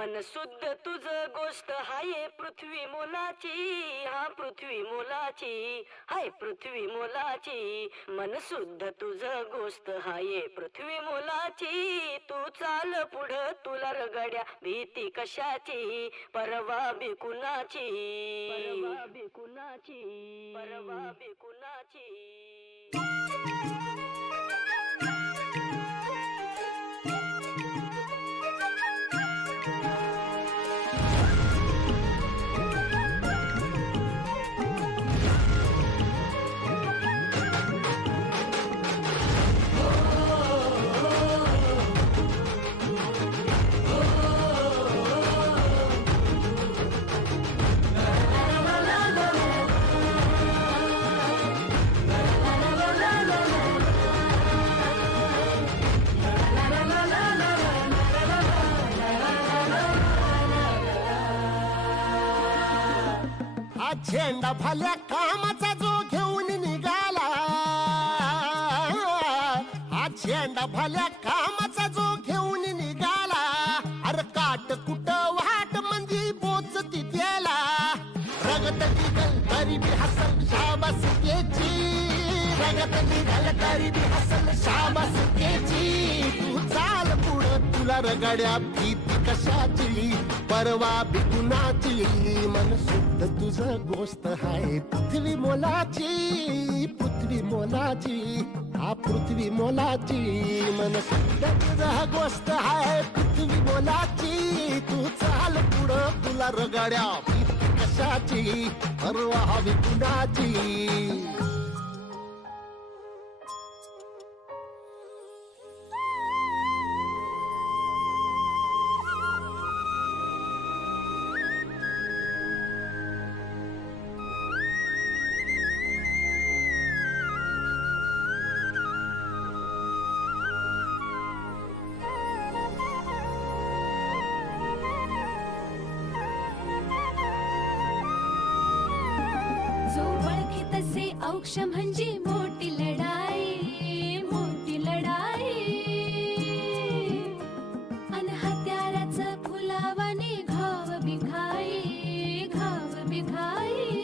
मन शुद्ध तुझ गोष्ट हाय पृथ्वी मोलाची, हा पृथ्वी मोलाची, हाय पृथ्वी मोलाची. मन शुद्ध तुझ गोष्ट हाय पृथ्वी मोलाची. तू चाल पुढं तुला रगड्या भीती कशाची, परवा बी कुणाची, परवा बी कुणाची, परवा बी कुणाची. झेंडा भल्या कामाचा जो घेऊन निघाला, हा झेंडा भल्या कामाचा जो घेऊन निघाला. अरे काट कुट वाट मंदी पोचती त्याला, रगत निघल तरी बी हसल शाबासकीची, रगत निघल तरी बी हसल शाबासकीची. तू चाल पुढं तुला रगड्या भीती कशाची, परवा बी कुणाची. मन शुद्ध तुझं गोष्ट हाय पृथ्वी मोलाची, पृथ्वी मोलाची, हा पृथ्वी मोलाची. मन शुद्ध तुझं गोष्ट हाय पृथ्वी मोलाची. तू चाल पुढं तुला रगड्या भीती कशाची, परवा बी कुणाची. औक्ष म्हणजे मोठी लढाई, मोठी लढाई. अन हत्याराचं फुलावाने घाव बिघाई, घाव बिघाई.